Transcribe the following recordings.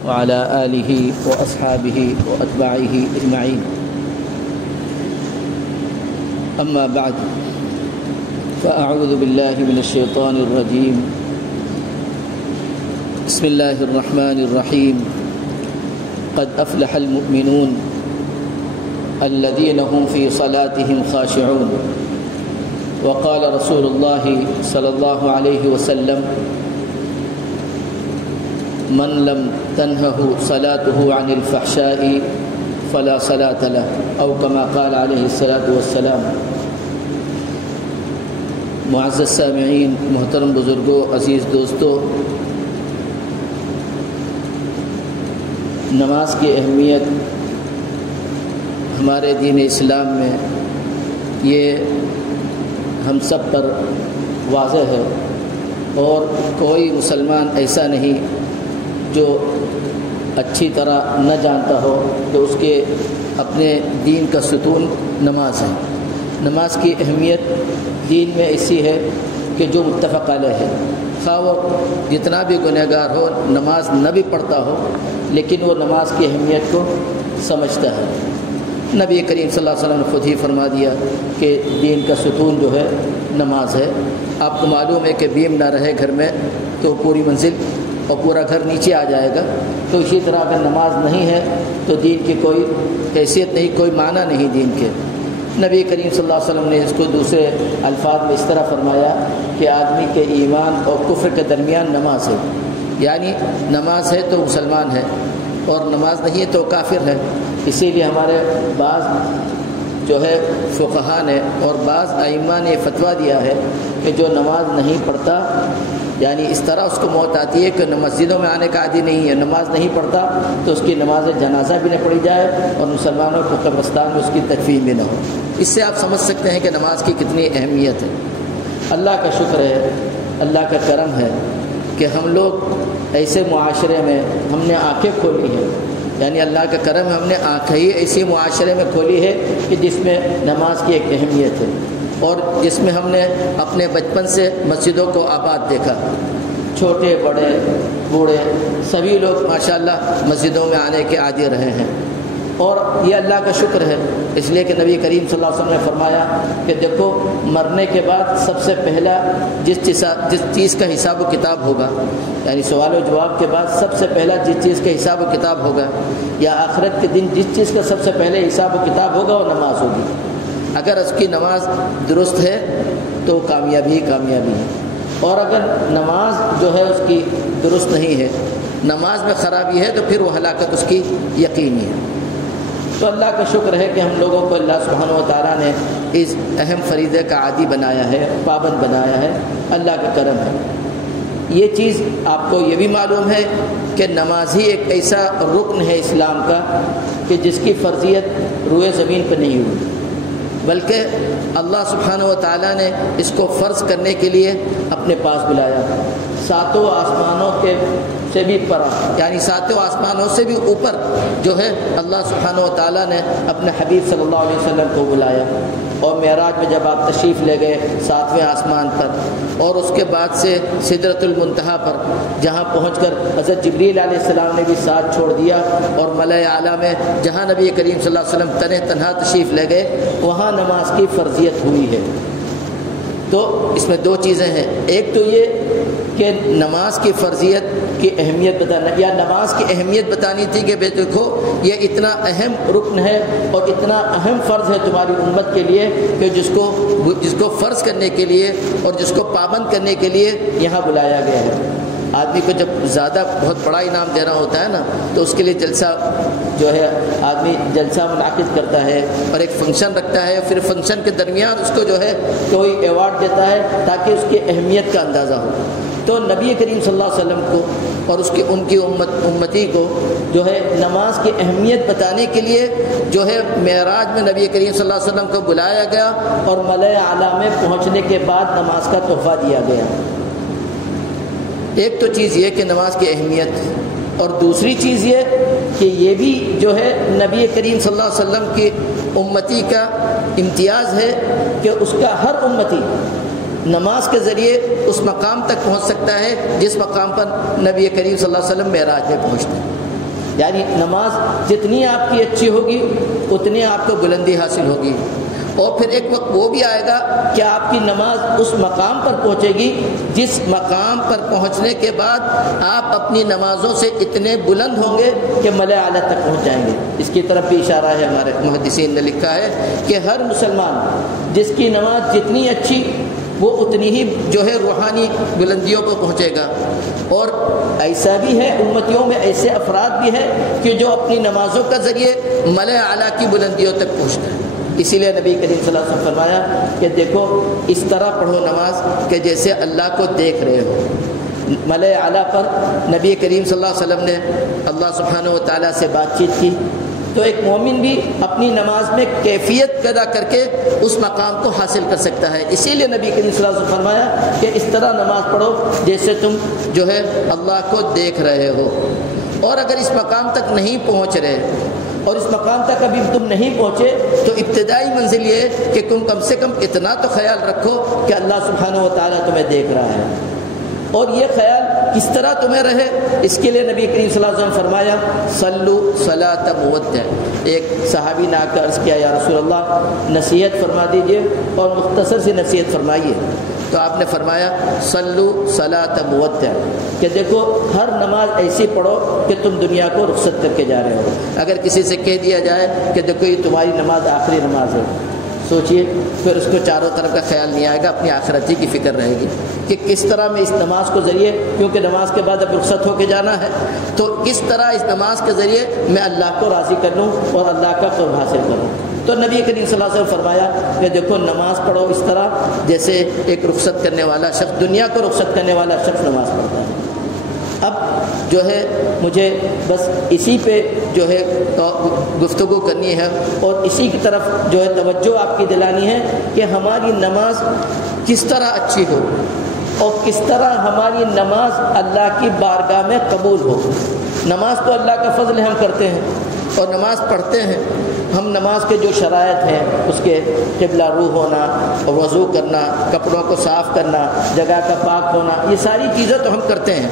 وعلى آله وأصحابه وأتباعه أجمعين. أما بعد فأعوذ بالله من الشيطان الرجيم. بسم الله الرحمن الرحيم. قد أفلح المؤمنون الذين هم في صلاتهم خاشعون. وقال رسول الله صلى الله عليه وسلم: من لم تنهه صلاته عن الفحشاء فلا صلاة له، أو كما قال عليه الصلاة والسلام. معزز سامعین، محترم بزرگوں، عزیز دوستوں، نماز کی اہمیت ہمارے دین اسلام میں یہ ہم سب پر واضح ہے، اور کوئی مسلمان ایسا نہیں جو اچھی طرح نہ جانتا ہو کہ اس کے اپنے دین کا ستون نماز ہے. نماز کی اہمیت دین میں ایسی ہے کہ جو متفق علیہ ہے، خواہ وہ جتنا بھی گنہگار ہو، نماز نہ بھی پڑھتا ہو، لیکن وہ نماز کی اہمیت کو سمجھتا ہے. نبی کریم صلی اللہ علیہ وسلم نے خود ہی فرما دیا کہ دین کا ستون جو ہے نماز ہے. آپ کو معلوم ہے کہ بیم نہ رہے گھر میں تو پوری منزل اور پورا گھر نیچے آ جائے گا. تو اسی طرح اگر نماز نہیں ہے تو دین کی کوئی حیثیت نہیں، کوئی معنی نہیں دین کے. نبی کریم صلی اللہ علیہ وسلم نے اس کو دوسرے الفاظ میں اس طرح فرمایا کہ آدمی کے ایمان اور کفر کے درمیان نماز ہے، یعنی نماز ہے تو مسلمان ہے، اور نماز نہیں ہے تو کافر ہے. اسی لیے ہمارے بعض جو ہے فقہا نے اور بعض ائمہ نے فتویٰ دیا ہے کہ جو نماز نہیں پڑھتا، یعنی اس طرح اس کو موت آتی ہے کہ مسجدوں میں آنے کا عادی نہیں ہے، نماز نہیں پڑھتا، تو اس کی نماز جنازہ بھی نہ پڑھی جائے اور مسلمانوں کو قبرستان میں اس کی تدفین بھی نہ ہو. اس سے آپ سمجھ سکتے ہیں کہ نماز کی کتنی اہمیت ہے. اللہ کا شکر ہے، اللہ کا کرم ہے کہ ہم لوگ ایسے معاشرے میں ہم نے آنکھیں کھولی ہیں، یعنی اللہ کا کرم ہے، ہم نے آنکھیں ہی ایسی معاشرے میں کھولی ہے کہ جس میں نماز کی ایک اہمیت ہے، اور جس میں ہم نے اپنے بچپن سے مسجدوں کو آباد دیکھا. چھوٹے بڑے بوڑھے سبھی لوگ ماشاءاللہ مسجدوں میں آنے کے عادی رہے ہیں، اور یہ اللہ کا شکر ہے. اس لیے کہ نبی کریم صلی اللہ علیہ وسلم نے فرمایا کہ دیکھو، مرنے کے بعد سب سے پہلا جس چیز کا حساب و کتاب ہوگا، یعنی سوال و جواب کے بعد سب سے پہلا جس چیز کا حساب و کتاب ہوگا، یا آخرت کے دن جس چیز کا سب سے پہلے حساب و کتاب ہوگا وہ نماز ہوگی. اگر اس کی نماز درست ہے تو کامیابی ہے، اور اگر نماز جو ہے اس کی درست نہیں ہے، نماز میں خرابی ہے، تو پھر وہ ہلاکت اس کی یقینی ہے. تو اللہ کا شکر ہے کہ ہم لوگوں کو اللہ سبحانہ و تعالیٰ نے اس اہم فریضے کا عادی بنایا ہے، پابند بنایا ہے. اللہ کا کرم ہے. یہ چیز آپ کو یہ بھی معلوم ہے کہ نماز ہی ایک ایسا رکن ہے اسلام کا کہ جس کی فرضیت روئے زمین پہ نہیں ہوئی، بلکہ اللہ سبحانہ و تعالیٰ نے اس کو فرض کرنے کے لیے اپنے پاس بلایا. ساتوں آسمانوں کے سے بھی پر، یعنی ساتوں آسمانوں سے بھی اوپر جو ہے اللہ سبحانہ و تعالیٰ نے اپنے حبیب صلی اللہ علیہ وسلم کو بلایا. اور معراج میں جب آپ تشریف لے گئے 7ویں آسمان پر، اور اس کے بعد سے سدرۃ المنتہا پر جہاں پہنچ کر حضرت جبریل علیہ السلام نے بھی ساتھ چھوڑ دیا، اور ملائے اعلیٰ میں جہاں نبی کریم صلی اللہ علیہ وسلم تنہا تشریف لے گئے، وہاں نماز کی فرضیت ہوئی ہے. تو اس میں دو چیزیں ہیں. ایک تو یہ کہ نماز کی فرضیت کی اہمیت بتانا، یا نماز کی اہمیت بتانی تھی کہ دیکھو یہ اتنا اہم رکن ہے اور اتنا اہم فرض ہے تمہاری امت کے لیے کہ جس کو فرض کرنے کے لیے اور جس کو پابند کرنے کے لیے یہاں بلایا گیا ہے. آدمی کو جب زیادہ بہت بڑا انعام دینا ہوتا ہے نا، تو اس کے لیے جلسہ جو ہے آدمی جلسہ منعقد کرتا ہے اور ایک فنکشن رکھتا ہے، پھر فنکشن کے درمیان اس کو جو ہے کوئی ایوارڈ دیتا ہے تاکہ اس کی اہمیت کا اندازہ ہو. تو نبی کریم صلی اللہ علیہ وسلم کو اور ان کی امتی کو جو ہے نماز کی اہمیت بتانے کے لیے جو ہے معراج میں نبی کریم صلی اللہ علیہ وسلم کو بلایا گیا، اور ملائے اعلیٰ میں پہنچنے کے بعد نماز کا تحفہ دیا گیا. ایک تو چیز یہ کہ نماز کی اہمیت، اور دوسری چیز یہ کہ یہ بھی جو ہے نبی کریم صلی اللہ علیہ وسلم کی امتی کا امتیاز ہے کہ اس کا ہر امتی نماز کے ذریعے اس مقام تک پہنچ سکتا ہے جس مقام پر نبی کریم صلی اللہ علیہ وسلم معراج میں پہنچتے ہیں. یعنی نماز جتنی آپ کی اچھی ہوگی اتنی آپ کو بلندی حاصل ہوگی. اور پھر ایک وقت وہ بھی آئے گا کہ آپ کی نماز اس مقام پر پہنچے گی جس مقام پر پہنچنے کے بعد آپ اپنی نمازوں سے اتنے بلند ہوں گے کہ ملأ اعلیٰ تک پہنچ جائیں گے. اس کی طرف بھی اشارہ ہے, ہمارے محدثین نے لکھا ہے کہ ہر مسلمان جس کی نماز جتنی اچھی وہ اتنی ہی جو ہے روحانی بلندیوں کو پہنچے گا. اور ایسا بھی ہے, امتیوں میں ایسے افراد بھی ہیں کہ جو اپنی نمازوں کا ذریعے ملأ اعلیٰ کی بلندیوں تک پہنچتے ہیں. اسی لیے نبی کریم صلی اللہ علیہ وسلم فرمایا کہ دیکھو اس طرح پڑھو نماز کہ جیسے اللہ کو دیکھ رہے ہو. ملأ اعلیٰ پر نبی کریم صلی اللہ علیہ وسلم نے اللہ سبحانہ و تعالیٰ سے بات چیت کی, تو ایک مومن بھی اپنی نماز میں کیفیت پیدا کر کے اس مقام کو حاصل کر سکتا ہے. اسی لیے نبی کریم صلی اللہ علیہ وسلم فرمایا کہ اس طرح نماز پڑھو جیسے تم جو ہے اللہ کو دیکھ رہے ہو. اور اگر اس مقام تک نہیں پہنچ رہے اور اس مقام تک ابھی تم نہیں پہنچے تو ابتدائی منزل یہ ہے کہ تم کم سے کم اتنا تو خیال رکھو کہ اللہ سبحانہ و تعالیٰ تمہیں دیکھ رہا ہے. اور یہ خیال کس طرح تمہیں رہے, اس کے لیے نبی کریم صلی اللہ علیہ وسلم فرمایا صلو صلاۃ مودع. ایک صحابی نے آ کر عرض کیا یا رسول اللہ نصیحت فرما دیجئے اور مختصر سی نصیحت فرمائیے. تو آپ نے فرمایا صلو صلاۃ مودع, کہ دیکھو ہر نماز ایسی پڑھو کہ تم دنیا کو رخصت کر کے جا رہے ہو. اگر کسی سے کہہ دیا جائے کہ دیکھو یہ تمہاری نماز آخری نماز ہے, سوچئے پھر اس کو چاروں طرف کا خیال نہیں آئے گا, اپنی آخرت ہی کی فکر رہے گی کہ کس طرح میں اس نماز کو ذریعے, کیونکہ نماز کے بعد اب رخصت ہو کے جانا ہے, تو کس طرح اس نماز کے ذریعے میں اللہ کو راضی کر لوں اور اللہ کا قرب حاصل کروں. تو نبی کریم صلی اللہ علیہ وسلم فرمایا کہ دیکھو نماز پڑھو اس طرح جیسے ایک رخصت کرنے والا شخص, دنیا کو رخصت کرنے والا شخص نماز پڑھتا ہے. اب جو ہے مجھے بس اسی پہ جو ہے گفتگو کرنی ہے اور اسی کی طرف جو ہے توجہ آپ کی دلانی ہے کہ ہماری نماز کس طرح اچھی ہو اور کس طرح ہماری نماز اللہ کی بارگاہ میں قبول ہو. نماز تو اللہ کا فضل ہے, ہم کرتے ہیں اور نماز پڑھتے ہیں. ہم نماز کے جو شرائط ہیں اس کے قبلہ رو ہونا, وضو کرنا, کپڑوں کو صاف کرنا, جگہ کا پاک ہونا, یہ ساری چیزیں تو ہم کرتے ہیں.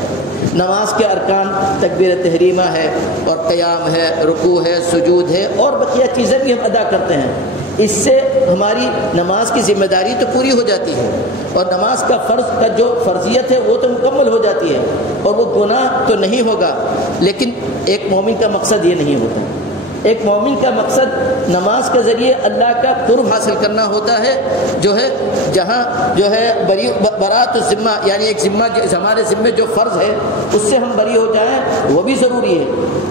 نماز کے ارکان تکبیر تحریمہ ہے اور قیام ہے, رکوع ہے, سجود ہے اور بقیہ چیزیں بھی ہم ادا کرتے ہیں. اس سے ہماری نماز کی ذمہ داری تو پوری ہو جاتی ہے اور نماز کا فرض کا جو فرضیت ہے وہ تو مکمل ہو جاتی ہے اور وہ گناہ تو نہیں ہوگا. لیکن ایک مومن کا مقصد یہ نہیں ہوتا. ایک مومن کا مقصد نماز کے ذریعے اللہ کا قرب حاصل کرنا ہوتا ہے, جو ہے جہاں جو ہے برات الذمہ, یعنی ایک ذمہ ہمارے ذمے جو فرض ہے اس سے ہم بری ہو جائیں وہ بھی ضروری ہے,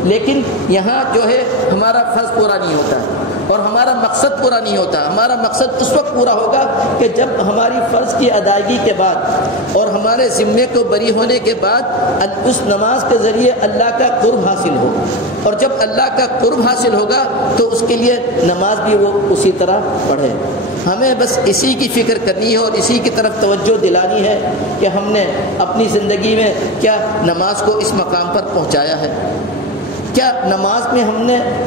لیکن یہاں جو ہے ہمارا فرض پورا نہیں ہوتا اور ہمارا مقصد پورا نہیں ہوتا. ہمارا مقصد اس وقت پورا ہوگا کہ جب ہماری فرض کی ادائیگی کے بعد اور ہمارے ذمے کو بری ہونے کے بعد اس نماز کے ذریعے اللہ کا قرب حاصل ہو. اور جب اللہ کا قرب حاصل ہوگا تو اس کے لیے نماز بھی وہ اسی طرح پڑھے. ہمیں بس اسی کی فکر کرنی ہے اور اسی کی طرف توجہ دلانی ہے کہ ہم نے اپنی زندگی میں کیا نماز کو اس مقام پر پہنچایا ہے. کیا نماز میں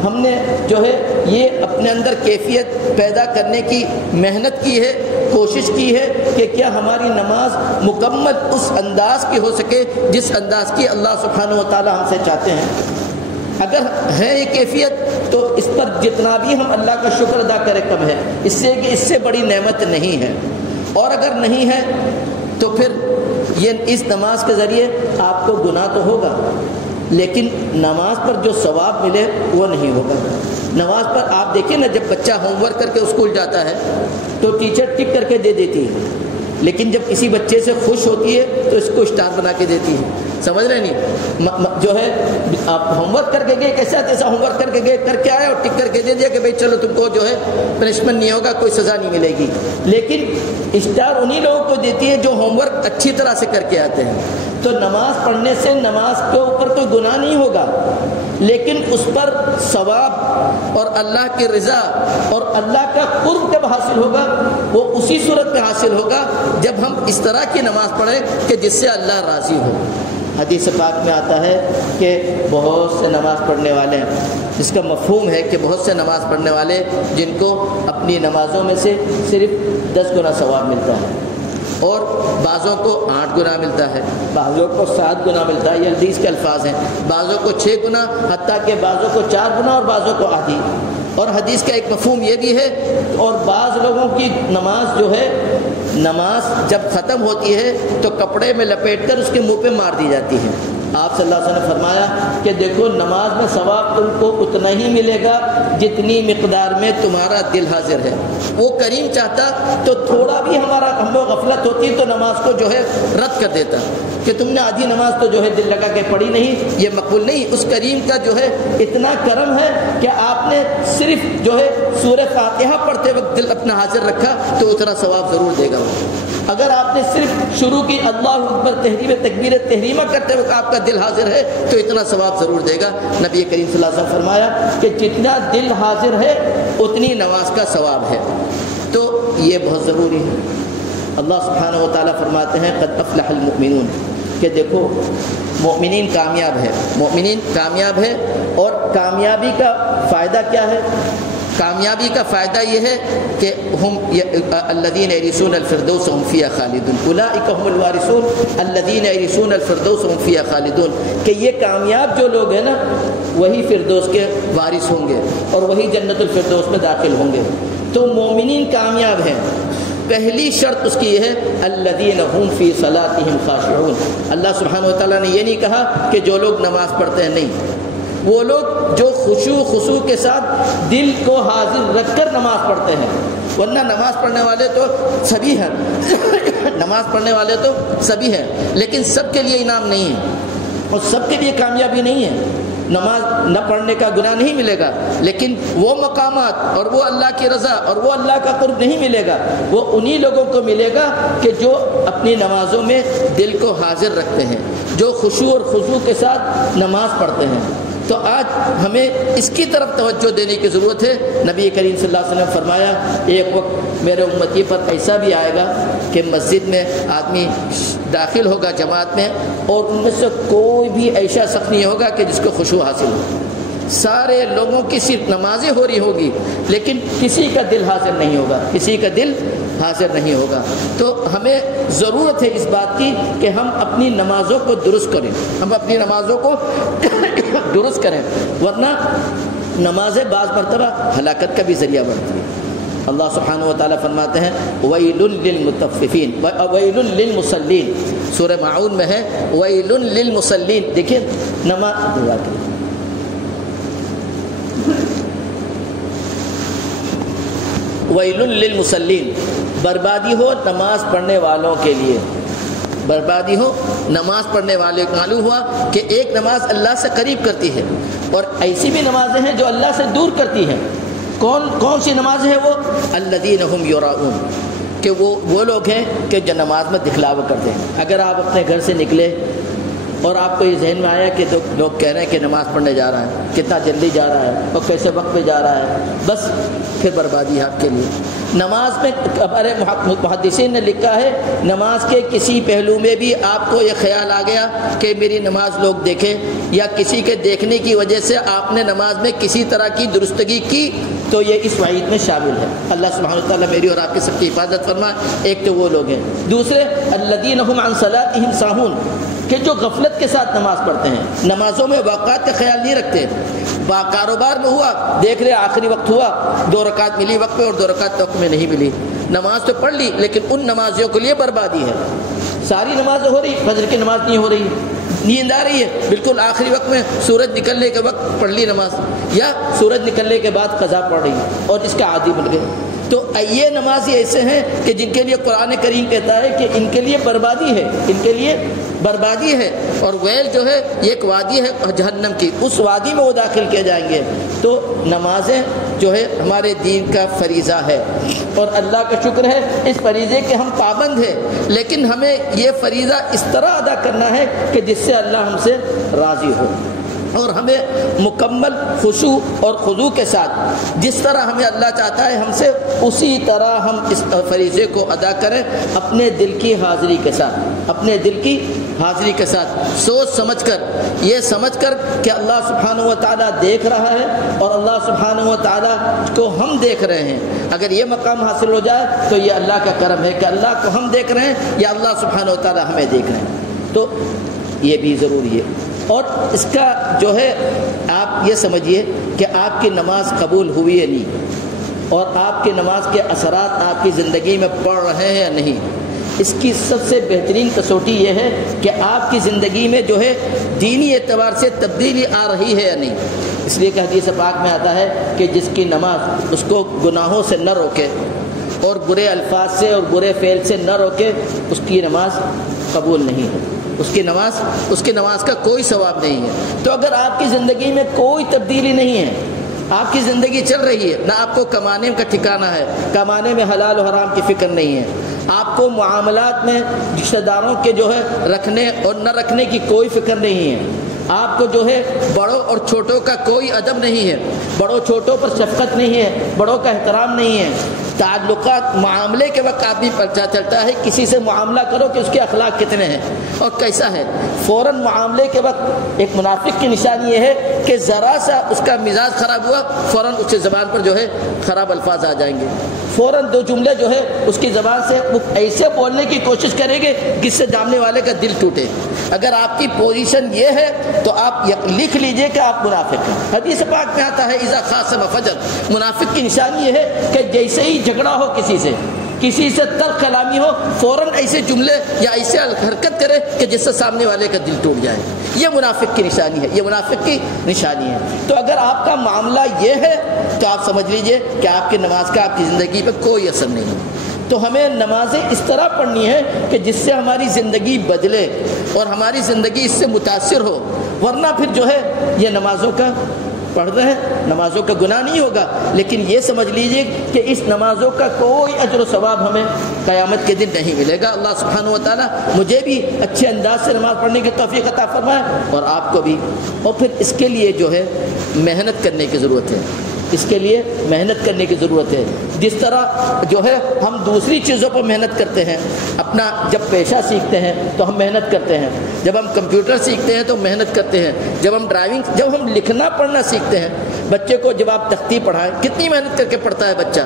ہم نے جو ہے یہ اپنے اندر کیفیت پیدا کرنے کی محنت کی ہے, کوشش کی ہے کہ کیا ہماری نماز مکمل اس انداز کی ہو سکے جس انداز کی اللہ سبحانہ و تعالی ہم سے چاہتے ہیں. اگر ہے یہ کیفیت تو اس پر جتنا بھی ہم اللہ کا شکر ادا کریں کم ہے, اس سے کہ اس سے بڑی نعمت نہیں ہے. اور اگر نہیں ہے تو پھر یہ اس نماز کے ذریعے آپ کو گناہ تو ہوگا لیکن نماز پر جو ثواب ملے وہ نہیں ہوگا. نماز پر آپ دیکھیں نا, جب بچہ ہوم ورک کر کے اسکول جاتا ہے تو ٹیچر ٹک کر کے دے دیتی ہے, لیکن جب کسی بچے سے خوش ہوتی ہے تو اس کو اسٹار بنا کے دیتی ہے. سمجھ رہے نہیں, جو ہے آپ ہوم ورک کر کے گئے, کیسا تیسا ہوم ورک کر کے گئے, کر کے آئے اور ٹک کر کے دے دیا کہ بھائی چلو تم کو جو ہے پنشمنٹ نہیں ہوگا, کوئی سزا نہیں ملے گی. لیکن اسٹار انہی لوگوں کو دیتی ہے جو ہوم ورک اچھی طرح سے کر کے آتے ہیں. تو نماز پڑھنے سے نماز کے اوپر کوئی گناہ نہیں ہوگا, لیکن اس پر ثواب اور اللہ کی رضا اور اللہ کا قرب جب حاصل ہوگا وہ اسی صورت میں حاصل ہوگا جب ہم اس طرح کی نماز پڑھیں کہ جس سے اللہ راضی ہو. حدیث پاک میں آتا ہے کہ بہت سے نماز پڑھنے والے ہیں, جس کا مفہوم ہے کہ بہت سے نماز پڑھنے والے جن کو اپنی نمازوں میں سے صرف 10 گنا ثواب ملتا ہے. اور بعضوں کو 8 گنا ملتا ہے، بعضوں کو 7 گنا ملتا ہے، یہ حدیث کے الفاظ ہیں، بعضوں کو 6 گنا، حتیٰ کہ بعضوں کو 4 گنا اور بعضوں کو آدھی۔ اور حدیث کا ایک مفہوم یہ بھی ہے، اور بعض لوگوں کی نماز جو ہے، نماز جب ختم ہوتی ہے تو کپڑے میں لپیٹ کر اس کے منہ پہ مار دی جاتی ہے۔ آپ صلی اللہ علیہ وسلم نے فرمایا کہ دیکھو نماز میں ثواب تم کو اتنا ہی ملے گا جتنی مقدار میں تمہارا دل حاضر ہے۔ وہ کریم چاہتا تو تھوڑا بھی ہم لوگ غفلت ہوتی تو نماز کو جو ہے رد کر دیتا کہ تم نے آدھی نماز تو جو ہے دل لگا کے پڑھی نہیں، یہ مقبول نہیں۔ اس کریم کا جو ہے اتنا کرم ہے کہ آپ نے صرف جو ہے سورہ فاتحہ پڑھتے وقت دل اپنا حاضر رکھا تو اتنا ثواب ضرور دے گا۔ اگر آپ نے صرف شروع کی اللہ اکبر تکبیر تحریمہ کرتے وقت آپ کا دل حاضر ہے تو اتنا ثواب ضرور دے گا۔ نبی کریم صلی اللہ علیہ وسلم فرمایا کہ جتنا دل حاضر ہے اتنی نماز کا ثواب ہے، تو یہ بہت ضروری ہے۔ اللہ سبحانہ و تعالیٰ فرماتے ہیں قد افلح المؤمنون، کہ دیکھو مومنین کامیاب ہے، مومنین کامیاب ہے۔ اور کامیابی کا فائدہ کیا ہے؟ کامیابی کا فائدہ یہ ہے کہ ہم الذین یرثون الفردوس هم فیہا خالدون، اولئک هم الوارثون الذین یرثون الفردوس هم فیہا خالدون، کہ یہ کامیاب جو لوگ ہیں نا وہی فردوس کے وارث ہوں گے اور وہی جنت الفردوس میں داخل ہوں گے۔ تو مومنین کامیاب ہیں۔ پہلی شرط اس کی یہ ہے الذین هم فی صلاتهم خاشعون۔ اللہ سبحانہ و تعالیٰ نے یہ نہیں کہا کہ جو لوگ نماز پڑھتے ہیں، نہیں، وہ لوگ جو خشوع کے ساتھ دل کو حاضر رکھ کر نماز پڑھتے ہیں۔ ورنہ نماز پڑھنے والے تو سبھی ہیں نماز پڑھنے والے تو سبھی ہیں، لیکن سب کے لیے انعام نہیں ہے اور سب کے لیے کامیابی نہیں ہے۔ نماز نہ پڑھنے کا گناہ نہیں ملے گا، لیکن وہ مقامات اور وہ اللہ کی رضا اور وہ اللہ کا قرب نہیں ملے گا، وہ انہی لوگوں کو ملے گا کہ جو اپنی نمازوں میں دل کو حاضر رکھتے ہیں، جو خشوع اور خضوع کے ساتھ نماز پڑھتے ہیں۔ تو آج ہمیں اس کی طرف توجہ دینے کی ضرورت ہے۔ نبی کریم صلی اللہ علیہ وسلم فرمایا ایک وقت میرے امتی پر ایسا بھی آئے گا کہ مسجد میں آدمی داخل ہوگا جماعت میں اور ان میں سے کوئی بھی ایسا شخص نہیں ہوگا کہ جس کو خشوع حاصل ہو۔ سارے لوگوں کی صرف نمازیں ہو رہی ہوگی لیکن کسی کا دل حاضر نہیں ہوگا، کسی کا دل حاضر نہیں ہوگا۔ تو ہمیں ضرورت ہے اس بات کی کہ ہم اپنی نمازوں کو درست کریں، ہم اپنی نمازوں کو درست کریں، ورنہ نمازیں بعض مرتبہ ہلاکت کا بھی ذریعہ بنتی ہے۔ اللہ سبحانہ و تعالیٰ فرماتے ہیں وَيْلٌ لِّلْمُطَفِّفِينَ وَوَيْلٌ لِّلْمُصَلِّينَ، سورہ ماعون میں ہے وَيْلٌ لِّلْمُصَلِّينَ۔ دیکھیں وَيْلٌ لِّلْمُصَلِّينَ، بربادی ہو نماز پڑھنے والوں کے لیے، بربادی ہو نماز پڑھنے والے۔ معلوم ہوا کہ ایک نماز اللہ سے قریب کرتی ہے اور ایسی بھی نمازیں ہیں جو اللہ سے دور کرتی ہیں۔ کون سی نماز ہے وہ؟ الذین هم یراؤون، کہ وہ لوگ ہیں کہ جو نماز میں دکھلاوا کرتے ہیں۔ اگر آپ اپنے گھر سے نکلے اور آپ کو یہ ذہن میں آیا کہ لوگ کہہ رہے ہیں کہ نماز پڑھنے جا رہا ہے، کتنا جلدی جا رہا ہے اور کیسے وقت پہ جا رہا ہے، بس پھر بربادی ہے آپ کے لیے۔ نماز میں ہمارے محدثین نے لکھا ہے نماز کے کسی پہلو میں بھی آپ کو یہ خیال آ گیا کہ میری نماز لوگ دیکھیں، یا کسی کے دیکھنے کی وجہ سے آپ نے نماز میں کسی طرح کی درستگی کی تو یہ اس وعید میں شامل ہے۔ اللہ سبحانہ وتعالیٰ میری اور آپ کی سب کی حفاظت فرمائے۔ ایک تو وہ لوگ ہیں، دوسرے الذین هم عن صلاتهم ساہون، کہ جو غفلت کے ساتھ نماز پڑھتے ہیں، نمازوں میں اوقات کا خیال نہیں رکھتے۔ کاروبار میں ہوا، دیکھ رہے آخری وقت ہوا، 2 رکعت ملی وقت پہ اور 2 رکعت وقت میں نہیں ملی، نماز تو پڑھ لی لیکن ان نمازیوں کے لیے بربادی ہے۔ ساری نماز ہو رہی، فجر کی نماز نہیں ہو رہی، نیند آ رہی ہے، بالکل آخری وقت میں سورج نکلنے کے وقت پڑھ لی نماز، یا سورج نکلنے کے بعد قضا پڑھ رہی اور اس کا عادی بن گئے۔ تو یہ نمازی ایسے ہیں کہ جن کے لیے قرآن کریم کہتا ہے کہ ان کے لیے بربادی ہے، ان کے لیے بربادی ہے، اور ویل جو ہے یہ ایک وادی ہے جہنم کی، اس وادی میں وہ داخل کیے جائیں گے۔ تو نمازیں جو ہے ہمارے دین کا فریضہ ہے اور اللہ کا شکر ہے اس فریضے کے ہم پابند ہیں، لیکن ہمیں یہ فریضہ اس طرح ادا کرنا ہے کہ جس سے اللہ ہم سے راضی ہو، اور ہمیں مکمل خشوع اور خضوع کے ساتھ جس طرح ہمیں اللہ چاہتا ہے ہم سے اسی طرح ہم اس فریضے کو ادا کریں، اپنے دل کی حاضری کے ساتھ، اپنے دل کی حاضری کے ساتھ سوچ سمجھ کر، یہ سمجھ کر کہ اللہ سبحانہ و تعالیٰ دیکھ رہا ہے اور اللہ سبحانہ و تعالیٰ کو ہم دیکھ رہے ہیں، اگر یہ مقام حاصل ہو جائے تو یہ اللہ کا کرم ہے کہ اللہ کو ہم دیکھ رہے ہیں یا اللہ سبحانہ و تعالیٰ ہمیں دیکھ رہے ہیں، تو یہ بھی ضروری ہے۔ اور اس کا جو ہے آپ یہ سمجھیے کہ آپ کی نماز قبول ہوئی یا نہیں، اور آپ کی نماز کے اثرات آپ کی زندگی میں پڑ رہے ہیں یا نہیں، اس کی سب سے بہترین کسوٹی یہ ہے کہ آپ کی زندگی میں جو ہے دینی اعتبار سے تبدیلی آ رہی ہے یا نہیں۔ اس لیے کہ حدیث پاک میں آتا ہے کہ جس کی نماز اس کو گناہوں سے نہ روکے اور برے الفاظ سے اور برے فعل سے نہ روکے، اس کی نماز قبول نہیں ہے، اس کی نماز کا کوئی ثواب نہیں ہے۔ تو اگر آپ کی زندگی میں کوئی تبدیلی نہیں ہے، آپ کی زندگی چل رہی ہے، نہ آپ کو کمانے کا ٹھکانہ ہے، کمانے میں حلال و حرام کی فکر نہیں ہے، آپ کو معاملات میں رشتہ داروں کے جو ہے رکھنے اور نہ رکھنے کی کوئی فکر نہیں ہے، آپ کو جو ہے بڑوں اور چھوٹوں کا کوئی ادب نہیں ہے، بڑوں چھوٹوں پر شفقت نہیں ہے، بڑوں کا احترام نہیں ہے، تعلقات معاملے کے وقت آدمی پتہ چلتا ہے کسی سے معاملہ کرو کہ اس کے اخلاق کتنے ہیں اور کیسا ہے، فوراً معاملے کے وقت ایک منافق کی نشانی یہ ہے کہ ذرا سا اس کا مزاج خراب ہوا فوراً اس کی زبان پر جو ہے خراب الفاظ آ جائیں گے، فوراً دو جملے جو ہے اس کی زبان سے ایسے بولنے کی کوشش کریں گے جس سے جاننے والے کا دل ٹوٹے۔ اگر آپ کی پوزیشن یہ ہے تو آپ لکھ لیجئے کہ آپ منافق ہیں۔ حدیث پاک میں آتا ہے اذا خاصم فجر، منافق کی نشانی یہ ہے کہ جیسے ہی جھگڑا ہو کسی سے تلخ کلامی ہو، فوراً ایسے جملے یا ایسے حرکت کرے کہ جس سے سامنے والے کا دل ٹوٹ جائے۔ یہ منافق کی نشانی ہے، یہ منافق کی نشانی ہے۔ تو اگر آپ کا معاملہ یہ ہے تو آپ سمجھ لیجئے کہ آپ کی نماز کا آپ کی زندگی پہ کوئی اثر نہیں ہے۔ تو ہمیں نمازیں اس طرح پڑھنی ہے کہ جس سے ہماری زندگی بدلے اور ہماری زندگی اس سے متاثر ہو، ورنہ پھر جو ہے یہ نمازوں کا پڑھ رہے ہیں، نمازوں کا گناہ نہیں ہوگا، لیکن یہ سمجھ لیجئے کہ اس نمازوں کا کوئی اجر و ثواب ہمیں قیامت کے دن نہیں ملے گا۔ اللہ سبحانہ و تعالیٰ مجھے بھی اچھے انداز سے نماز پڑھنے کی توفیق عطا فرمائے اور آپ کو بھی۔ اور پھر اس کے لیے جو ہے محنت کرنے کی ضرورت ہے، اس کے لیے محنت کرنے کی ضرورت ہے۔ جس طرح جو ہے ہم دوسری چیزوں پر محنت کرتے ہیں، اپنا جب پیشہ سیکھتے ہیں تو ہم محنت کرتے ہیں، جب ہم کمپیوٹر سیکھتے ہیں تو محنت کرتے ہیں، جب ہم لکھنا پڑھنا سیکھتے ہیں، بچے کو جب آپ تختی پڑھائیں کتنی محنت کر کے پڑھتا ہے بچہ،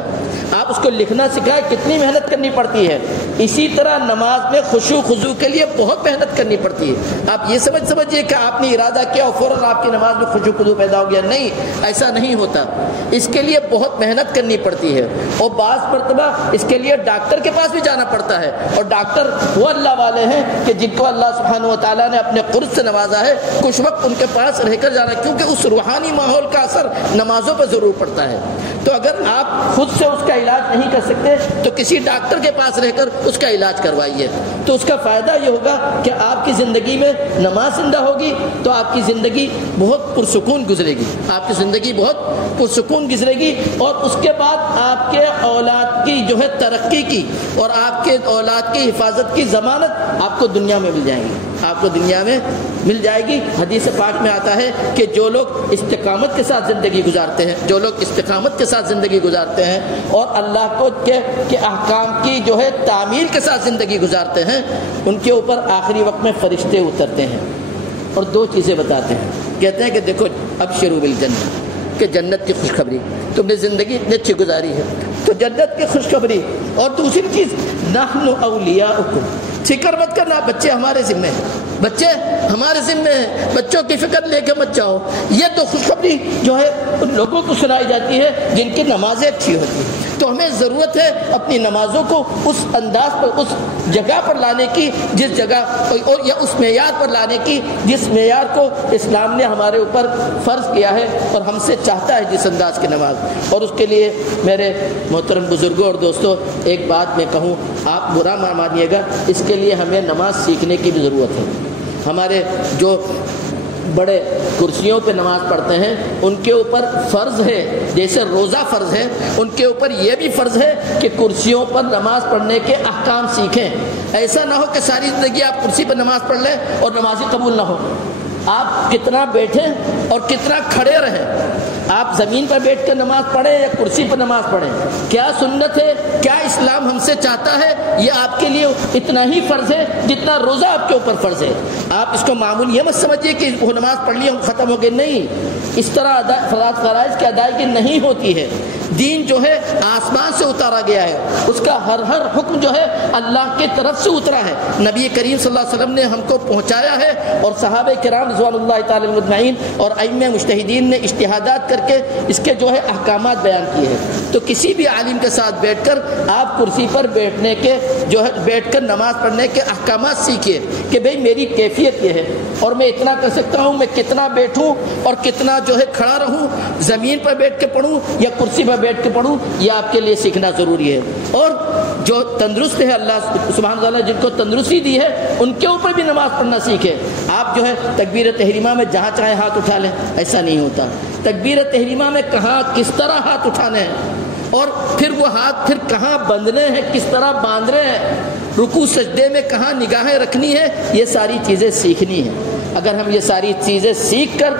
آپ اس کو لکھنا سکھائیں کتنی محنت کرنی پڑتی ہے۔ اسی طرح نماز میں خشوع خضوع کے لیے بہت محنت کرنی پڑتی ہے۔ آپ یہ سمجھیے کہ آپ نے ارادہ کیا اور فوراً آپ کی نماز میں خشوع خضوع پیدا ہو گیا، نہیں، ایسا نہیں ہوتا۔ اس کے لیے بہت محنت کرنی پڑتی ہے، اور بعض مرتبہ اس کے لیے ڈاکٹر کے پاس بھی جانا پڑتا ہے، اور ڈاکٹر وہ اللہ والے ہیں کہ جن کو اللہ سبحانہ و تعالیٰ نے اپنے قرب سے نوازا ہے، کچھ وقت ان کے پاس رہ کر جانا، کیونکہ اس روحانی ماحول کا اثر نمازوں پر ضرور پڑتا ہے۔ تو اگر آپ خود سے اس کا علاج نہیں کر سکتے تو کسی ڈاکٹر کے پاس رہ کر اس کا علاج کروائیے، تو اس کا فائدہ یہ ہوگا کہ آپ کی زندگی میں نماز زندہ ہوگی تو آپ کی زندگی بہت پرسکون گزرے گی، آپ کی زندگی بہت پرسکون گزرے گی، اور اس کے بعد آپ کے اولاد کی جو ہے ترقی کی اور آپ کے اولاد کی حفاظت کی ضمانت آپ کو دنیا میں مل جائے گی، آپ کو دنیا میں مل جائے گی۔ حدیث پاک میں آتا ہے کہ جو لوگ استقامت کے ساتھ زندگی گزارتے ہیں، جو لوگ استقامت کے ساتھ زندگی گزارتے ہیں اور اللہ کو کے احکام کی جو ہے تعمیل کے ساتھ زندگی گزارتے ہیں، ان کے اوپر آخری وقت میں فرشتے اترتے ہیں اور دو چیزیں بتاتے ہیں، کہتے ہیں کہ دیکھو ابشروا بالجنہ، کہ جنت کی خوشخبری، تم نے زندگی اتنی اچھی گزاری ہے تو جنت کی خوشخبری، اور دوسری چیز نحن اولیاؤکم، فکر مت کرنا، بچے ہمارے ذمہ ہیں، بچے ہمارے ذمہ ہیں، بچوں کی فکر لے کے مت جاؤ۔ یہ تو خوشخبری جو ہے ان لوگوں کو سنائی جاتی ہے جن کی نمازیں اچھی ہوتی ہیں۔ تو ہمیں ضرورت ہے اپنی نمازوں کو اس انداز پر، اس جگہ پر لانے کی جس جگہ، اور یا اس معیار پر لانے کی جس معیار کو اسلام نے ہمارے اوپر فرض کیا ہے اور ہم سے چاہتا ہے جس انداز کی نماز۔ اور اس کے لیے میرے محترم بزرگوں اور دوستوں ایک بات میں کہوں، آپ برا نہ مانیے گا، اس کے لیے ہمیں نماز سیکھنے کی بھی ضرورت ہے۔ ہمارے جو بڑے کرسیوں پہ نماز پڑھتے ہیں ان کے اوپر فرض ہے، جیسے روزہ فرض ہے، ان کے اوپر یہ بھی فرض ہے کہ کرسیوں پر نماز پڑھنے کے احکام سیکھیں۔ ایسا نہ ہو کہ ساری زندگی آپ کرسی پر نماز پڑھ لیں اور نمازی قبول نہ ہو۔ آپ کتنا بیٹھیں اور کتنا کھڑے رہیں، آپ زمین پر بیٹھ کر نماز پڑھیں یا کرسی پر نماز پڑھیں، کیا سنت ہے، کیا اسلام ہم سے چاہتا ہے، یہ آپ کے لیے اتنا ہی فرض ہے جتنا روزہ آپ کے اوپر فرض ہے۔ آپ اس کو معمول یہ مت سمجھیے کہ وہ نماز پڑھ لی ہم ختم ہو گئے، نہیں، اس طرح فرائض کی ادائیگی نہیں ہوتی ہے۔ دین جو ہے آسمان سے اتارا گیا ہے، اس کا ہر حکم جو ہے اللہ کی طرف سے اترا ہے، نبی کریم صلی اللہ علیہ وسلم نے ہم کو پہنچایا ہے، اور صحابہ کرام رضوان اللہ تعالی مجمعین اور ائمہ مجتہدین نے اجتہادات کر کے اس کے جو ہے احکامات بیان کیے ہیں۔ تو کسی بھی عالم کے ساتھ بیٹھ کر آپ کرسی پر بیٹھنے کے جو ہے بیٹھ کر نماز پڑھنے کے احکامات سیکھیے کہ بھئی میری کیفیت یہ ہے اور میں اتنا کر سکتا ہوں، میں کتنا بیٹھوں اور کتنا جو ہے کھڑا رہوں، زمین پر بیٹھ کے پڑھوں یا کرسی پر بیٹھ کے پڑھوں، یہ آپ کے لیے سیکھنا ضروری ہے۔ اور جو تندرست ہے، اللہ سبحانہ وتعالی جن کو تندرستی دی ہے، ان کے اوپر بھی نماز پڑھنا سیکھے۔ آپ جو ہے تکبیر تحریمہ میں جہاں چاہے ہاتھ اٹھا لیں، ایسا نہیں ہوتا۔ تکبیر تحریمہ میں کہاں کس طرح ہاتھ اٹھانے ہیں، اور پھر وہ ہاتھ پھر کہاں بندھنے ہیں، کس طرح باندھنے ہیں، رکوع سجدے میں کہاں نگاہیں رکھنی ہے، یہ ساری چیزیں سیکھنی ہیں۔ اگر ہم یہ ساری چیزیں سیکھ کر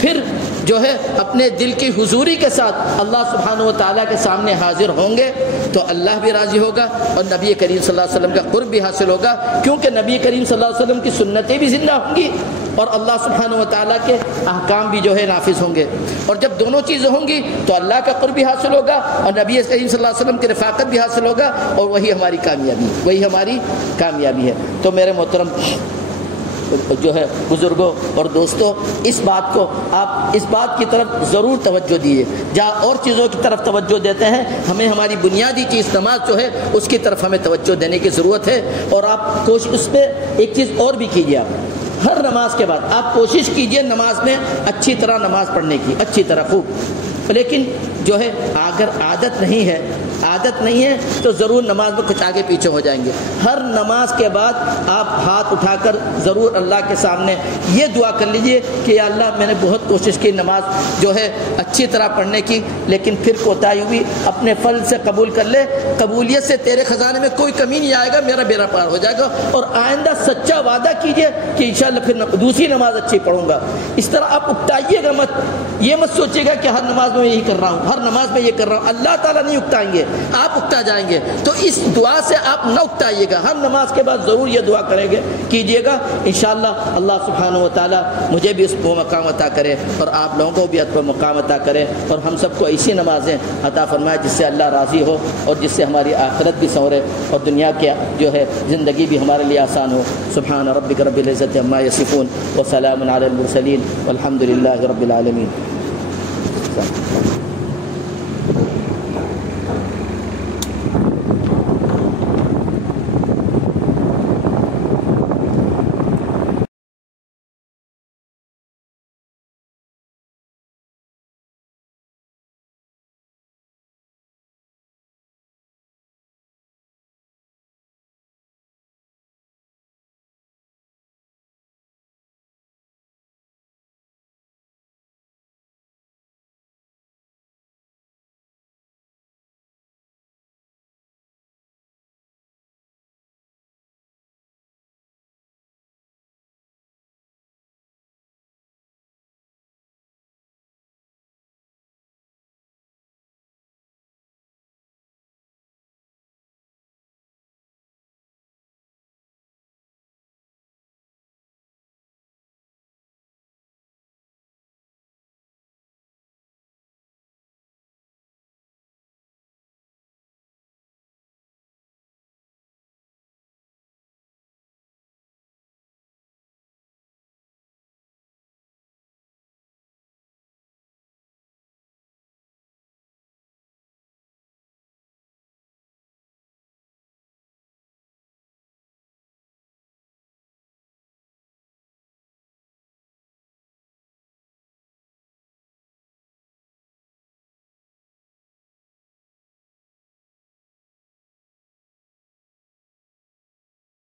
پھر جو ہے اپنے دل کی حضوری کے ساتھ اللہ سبحانہ و تعالیٰ کے سامنے حاضر ہوں گے تو اللہ بھی راضی ہوگا اور نبی کریم صلی اللہ علیہ وسلم کا قرب بھی حاصل ہوگا، کیونکہ نبی کریم صلی اللہ علیہ وسلم کی سنتیں بھی زندہ ہوں گی اور اللہ سبحانہ و تعالیٰ کے احکام بھی جو ہے نافذ ہوں گے۔ اور جب دونوں چیزیں ہوں گی تو اللہ کا قرب بھی حاصل ہوگا اور نبی کریم صلی اللہ علیہ وسلم کی رفاقت بھی حاصل ہوگا، اور وہی ہماری کامیابی ہے۔ تو میرے محترم جو ہے بزرگوں اور دوستوں، اس بات کو آپ اس بات کی طرف ضرور توجہ دیے، جہاں اور چیزوں کی طرف توجہ دیتے ہیں، ہمیں ہماری بنیادی چیز نماز جو ہے اس کی طرف ہمیں توجہ دینے کی ضرورت ہے۔ اور آپ کوشش اس پہ ایک چیز اور بھی کیجیے، آپ ہر نماز کے بعد آپ کوشش کیجیے نماز میں اچھی طرح نماز پڑھنے کی، اچھی طرح خوب۔ لیکن جو ہے اگر عادت نہیں ہے تو ضرور نماز میں کچھ آگے پیچھے ہو جائیں گے۔ ہر نماز کے بعد آپ ہاتھ اٹھا کر ضرور اللہ کے سامنے یہ دعا کر لیجئے کہ یا اللہ میں نے بہت کوشش کی نماز جو ہے اچھی طرح پڑھنے کی، لیکن پھر کوتاہی ہوئی، اپنے فضل سے قبول کر لے، قبولیت سے تیرے خزانے میں کوئی کمی نہیں آئے گا، میرا بیڑا پار ہو جائے گا، اور آئندہ سچا وعدہ کیجئے کہ انشاءاللہ پھر دوسری نماز اچھی پڑھوں گا۔ اس طرح آپ اکتائیے گا مت، یہ مت سوچیے گا کہ ہر نماز میں یہی کر رہا ہوں، ہر نماز میں یہ کر رہا ہوں، اللہ تعالیٰ نہیں اکتائیں گے، آپ اکتا جائیں گے۔ تو اس دعا سے آپ نہ اکتائیے گا، ہر نماز کے بعد ضرور یہ دعا کریں گے، کیجئے گا، انشاءاللہ اللہ سبحانہ و تعالیٰ مجھے بھی اس کو مقام عطا کرے اور آپ لوگوں کو بھی اس کو مقام عطا کرے، اور ہم سب کو ایسی نمازیں عطا فرمائے جس سے اللہ راضی ہو اور جس سے ہماری آخرت بھی سنورے اور دنیا کی جو ہے زندگی بھی ہمارے لیے آسان ہو۔ سبحان ربک رب العزت عما یصفون وسلام علی المرسلین والحمد للہ رب العالمین۔